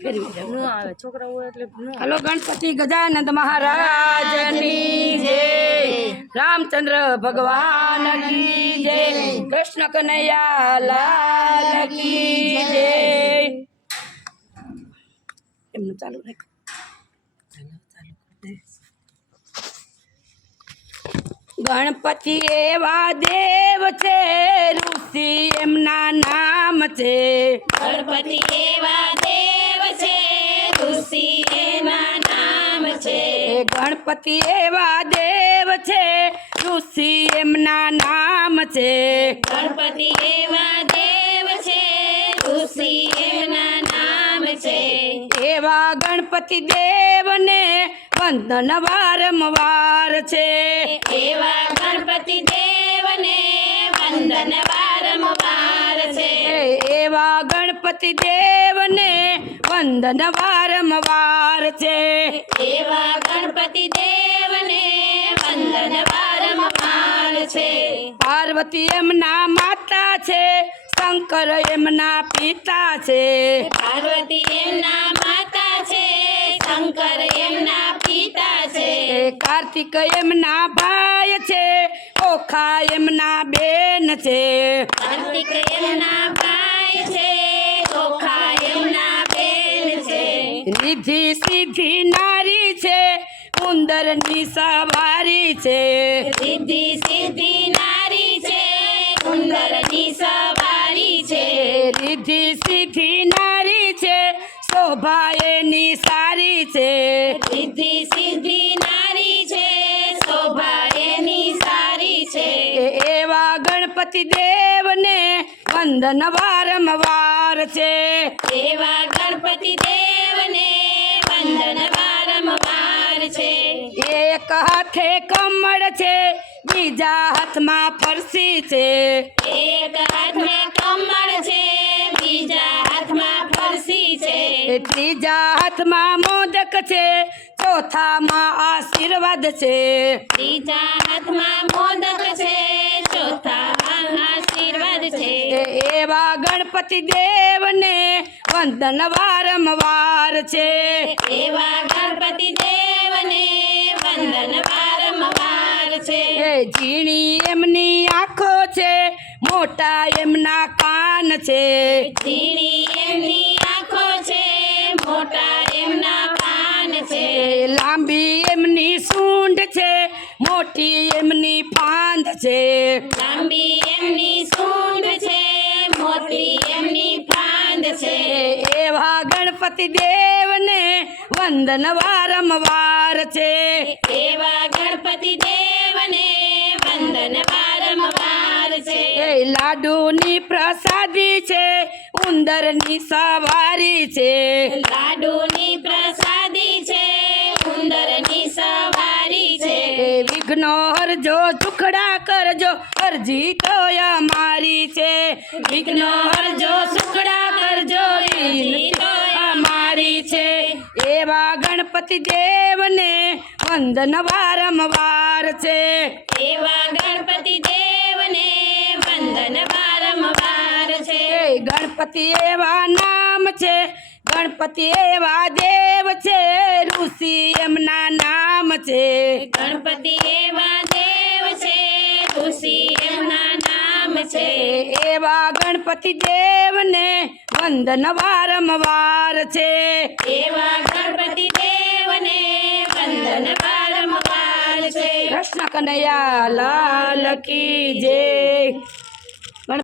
ફેરવી ન આવે છોકરા એટલે હલો ગણપતિ ગજાનંદ મહારાજની જય. રામચંદ્ર ભગવાન કી જય. કૃષ્ણ કનૈયા લાલ કી જય. એમનું ચાલુ રાખ. ગણપતિ એવા દેવ છે ઋષિ એમના નામ છે. ગણપતિ એવા એના નામ છે. ગણપતિ એવા દેવ છે ઋષિ એમના નામ છે. ગણપતિ એવા દેવ છે ઋષિ એમના નામ છે. એવા ગણપતિ દેવને વંદન વારંવાર છે. એવા ગણપતિ દેવને વંદન વારંવાર છે. એવા ગણપતિ દેવને વંદન વારંવાર છે. એવા ગણપતિ દેવને વંદન વારંવાર છે. પાર્વતી એમના માતા છે શંકર એમના પિતા છે. પાર્વતી એમના માતા છે શંકર એમના પિતા છે. કાર્તિક એમના ભાઈ છે ઓખા એમના બેન છે. કાર્તિક એમના રીધિ સીધી નારી છે ઉંદરની સવારી છે. સીધી સીધી નારી છે ઉંદરની સવારી છે. સીધી રીધિ સીધી નારી છે શોભા એની સારી છે. સીધી સીધી નારી છે શોભા એની સારી છે એવા ગણપતિ દેવને વંદન વારંવાર છે. એવા ગણપતિ દેવને હાથે કમળ છે બીજા હાથમાં ફરસી છે. એક હાથમાં કમળ છે બીજા હાથમાં ફરસી છે. ત્રીજા હાથમાં મોદક છે ચોથામાં આશીર્વાદ છે. ત્રીજા હાથમાં મોદક છે ચોથામાં આશીર્વાદ છે. એવા ગણપતિ દેવને વંદન વારંવાર છે. એવા ગણપતિ દેવને વંદન ઝીણી એમની આંખો છે મોટા એમના કાન છે. ઝીણી એમની આંખો છે મોટા એમના કાન છે. લાંબી એમની સૂંઢ છે મોટી એમની ફાંદ છે. લાંબી એમની સૂંઢ છે મોટી એમની ફાંદ છે. એવા ગણપતિ દેવને વંદન વારંવાર છે. એવા ગણપતિ દેવને લાડુની પ્રસાદી છે ઉંદરની સવારી છે. લાડુની પ્રસાદી છે ઉંદરની સવારી છે. વિઘ્નો હરજો સુખડા કરજો અરજી તો અમારી છે. વિઘ્નો હરજો સુખડા કરજો તો અમારી છે. એવા ગણપતિ દેવને વંદન વારંવાર છે. એવા ગણપતિ દેવને ગણપતિ એવા નામ છે ગણપતિ એવા દેવ છે ઋષિ એમના નામ છે. ગણપતિ એવા દેવ છે ઋષિ એમના નામ છે. એવા ગણપતિ દેવને વંદન વારંવાર છે. એવા ગણપતિ દેવને વંદન વારંવાર છે. કૃષ્ણ કનૈયા લાલ કી જય.